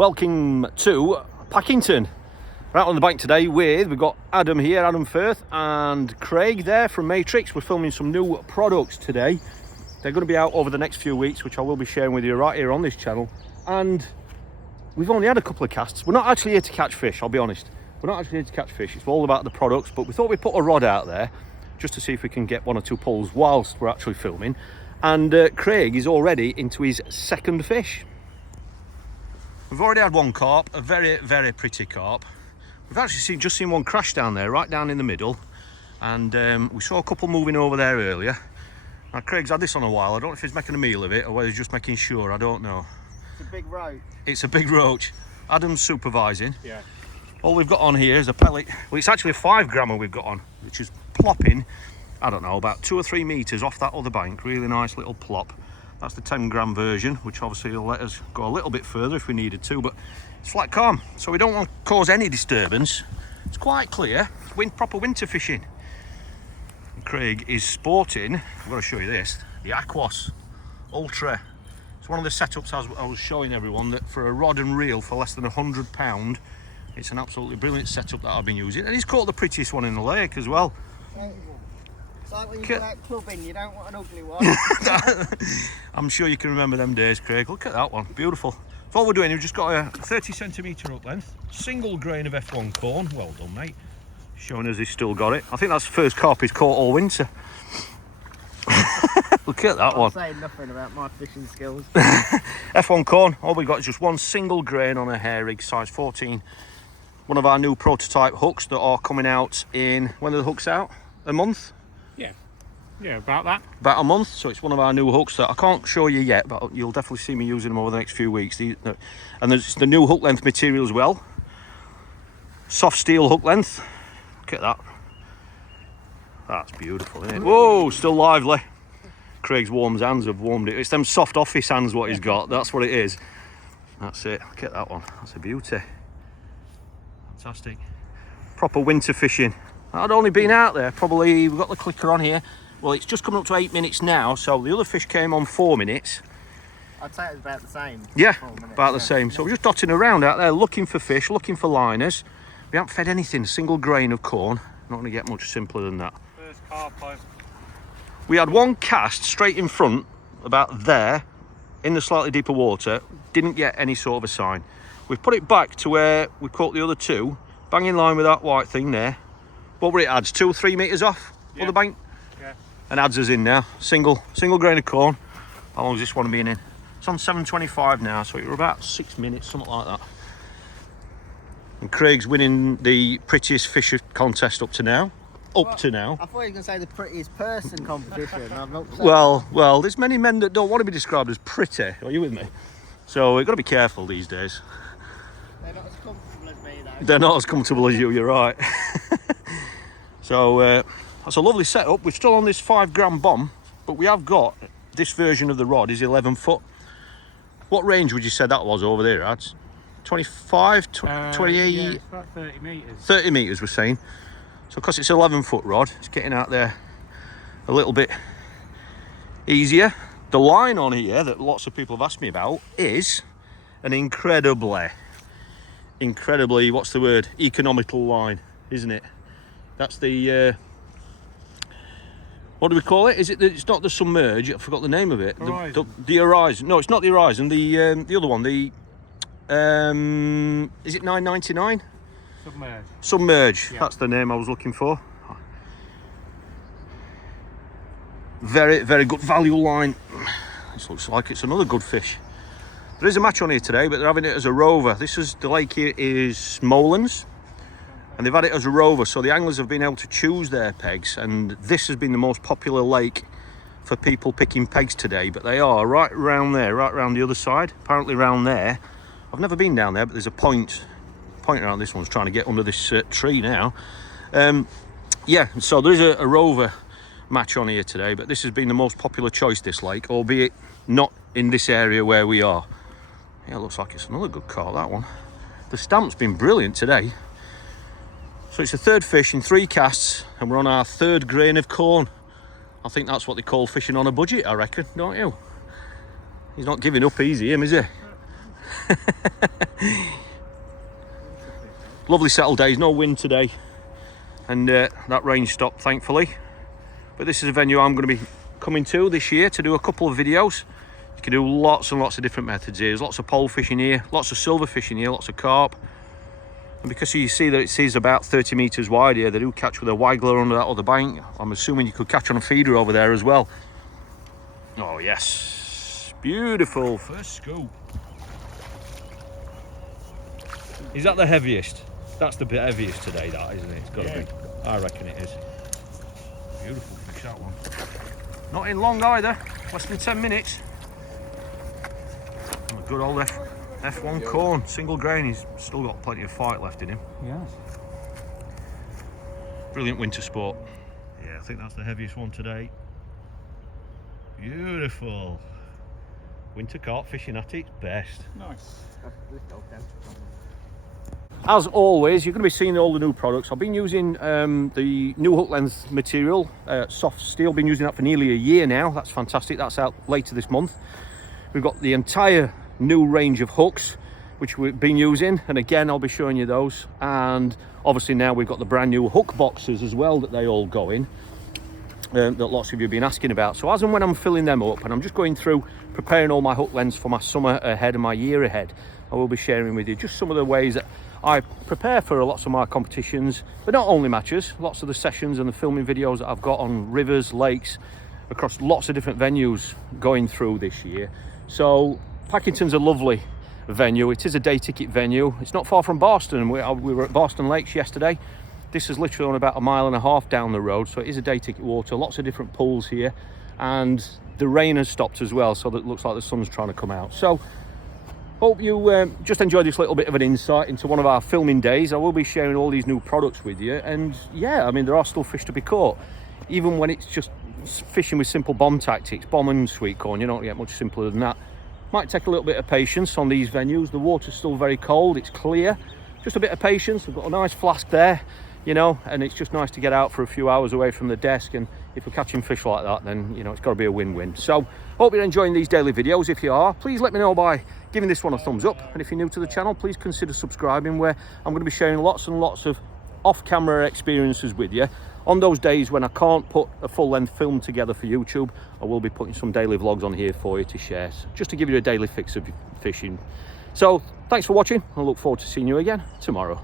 Welcome to Packington. We're out on the bank today we've got Adam here, Adam Firth, and Craig there from Matrix. We're filming some new products today. They're going to be out over the next few weeks, which I will be sharing with you right here on this channel. And we've only had a couple of casts. We're not actually here to catch fish, I'll be honest. We're not actually here to catch fish. It's all about the products, but we thought we'd put a rod out there just to see if we can get one or two pulls whilst we're actually filming. And Craig is already into his second fish. We've already had one carp, a very, very pretty carp. We've actually just seen one crash down there, right down in the middle. And we saw a couple moving over there earlier. Now, Craig's had this on a while. I don't know if he's making a meal of it or whether he's just making sure. I don't know. It's a big roach. It's a big roach. Adam's supervising. Yeah. All we've got on here is a pellet. Well, it's actually a 5 grammer we've got on, which is plopping, I don't know, about 2 or 3 meters off that other bank. Really nice little plop. That's the 10 gram version, which obviously will let us go a little bit further if we needed to, but it's flat calm, so we don't want to cause any disturbance. It's quite clear. It's proper winter fishing. And Craig is sporting, I've got to show you this, the Aquos Ultra. It's one of the setups I was showing everyone, that for a rod and reel for less than £100, it's an absolutely brilliant setup that I've been using. And he's caught the prettiest one in the lake as well. It's like when you go out clubbing, you don't want an ugly one. I'm sure you can remember them days, Craig. Look at that one, beautiful. So all we're doing, we've just got a 30 centimetre up length, single grain of F1 corn. Well done, mate. Showing us he's still got it. I think that's the first carp he's caught all winter. Look at that one. I'm saying nothing about my fishing skills. F1 corn, all we've got is just one single grain on a hair rig, size 14. One of our new prototype hooks that are coming out in, when are the hooks out? A month? Yeah, about that. About a month. So it's one of our new hooks that I can't show you yet, but you'll definitely see me using them over the next few weeks. And there's the new hook length material as well. Soft steel hook length. Look at that. That's beautiful, isn't it? Whoa, still lively. Craig's hands have warmed it. It's them soft office hands what he's got. That's what it is. That's it. Look at that one. That's a beauty. Fantastic. Proper winter fishing. I'd only been out there, probably, we've got the clicker on here. Well, it's just coming up to 8 minutes now, so the other fish came on 4 minutes. I'd say it was about the same. Yeah, about the same. So we're just dotting around out there, looking for fish, looking for liners. We haven't fed anything, a single grain of corn. Not going to get much simpler than that. First carp. We had one cast straight in front, about there, in the slightly deeper water. Didn't get any sort of a sign. We've put it back to where we caught the other two, bang in line with that white thing there. What were it adds? 2 or 3 meters off of the bank? Yeah. And adds us in now. Single grain of corn. How long has this one been in? It's on 7.25 now, so we're about 6 minutes, something like that. And Craig's winning the prettiest fish contest up to now. I thought you were going to say the prettiest person competition. I'm not saying. Well, there's many men that don't want to be described as pretty. Are you with me? So we've got to be careful these days. They're not as comfortable as me, though. They're not as comfortable as you, you're right. So that's a lovely setup. We're still on this 5 gram bomb, but we have got this version of the rod is 11 foot. What range would you say that was over there, Ads? 25, 28? Yeah, it's about 30 metres. 30 metres we're saying. So because it's an 11 foot rod, it's getting out there a little bit easier. The line on here that lots of people have asked me about is an incredibly, what's the word, economical line, isn't it? That's the, what do we call it? It's not the submerge, I forgot the name of it. The Horizon. No, it's not the Horizon, the other one, is it $9.99? Submerge, yeah. That's the name I was looking for. Very, very good value line. This looks like it's another good fish. There is a match on here today, but they're having it as a rover. The lake here is Smolens, and they've had it as a rover, so the anglers have been able to choose their pegs, and this has been the most popular lake for people picking pegs today. But they are right around there, right around the other side, apparently around there. I've never been down there, but there's a point around. This one's trying to get under this tree now. Yeah, so there is a rover match on here today, but this has been the most popular choice, this lake, albeit not in this area where we are. Yeah, it looks like it's another good call, that one. The stamp's been brilliant today. So it's the third fish in 3 casts, and we're on our 3rd grain of corn. I think that's what they call fishing on a budget, I reckon, don't you? He's not giving up easy, him, is he? Lovely settled days, no wind today, and that rain stopped thankfully. But this is a venue I'm going to be coming to this year to do a couple of videos. You can do lots and lots of different methods here. There's lots of pole fishing here, lots of silver fishing here, lots of carp. And because you see that it is about 30 metres wide here, they do catch with a waggler under that other bank. I'm assuming you could catch on a feeder over there as well. Oh yes, beautiful first scoop. Is that the heaviest? That's the bit heaviest today, that, isn't it? It's got to be. I reckon it is. Beautiful fish, that one. Not in long either, less than 10 minutes. And a good old F1 corn, single grain. He's still got plenty of fight left in him. Yes. Brilliant winter sport. Yeah, I think that's the heaviest one today. Beautiful. Winter carp fishing at its best. Nice. As always, you're going to be seeing all the new products. I've been using the new hook length material, soft steel. Been using that for nearly a year now. That's fantastic. That's out later this month. We've got the entire new range of hooks which we've been using, and again I'll be showing you those. And obviously now we've got the brand new hook boxes as well that they all go in, that lots of you have been asking about. So as and when I'm filling them up, and I'm just going through preparing all my hook lengths for my summer ahead and my year ahead, I will be sharing with you just some of the ways that I prepare for lots of my competitions, but not only matches, lots of the sessions and the filming videos that I've got on rivers, lakes, across lots of different venues going through this year. So Packington's a lovely venue. It is a day ticket venue. It's not far from Boston. We were at Boston Lakes yesterday. This is literally on about 1.5 miles down the road, so it is a day ticket water. Lots of different pools here, and the rain has stopped as well, so that it looks like the sun's trying to come out. So hope you just enjoyed this little bit of an insight into one of our filming days. I will be sharing all these new products with you, and yeah, I mean, there are still fish to be caught, even when it's just fishing with simple bomb tactics, bomb and sweet corn. You don't get much simpler than that. Might take a little bit of patience on these venues. The water's still very cold, it's clear. Just a bit of patience. We've got a nice flask there, you know, and it's just nice to get out for a few hours away from the desk. And if we're catching fish like that, then, you know, it's got to be a win-win. So hope you're enjoying these daily videos. If you are, please let me know by giving this one a thumbs up. And if you're new to the channel, please consider subscribing, where I'm going to be sharing lots and lots of off-camera experiences with you. On those days when I can't put a full-length film together for YouTube, I will be putting some daily vlogs on here for you to share, just to give you a daily fix of fishing. So thanks for watching. I look forward to seeing you again tomorrow.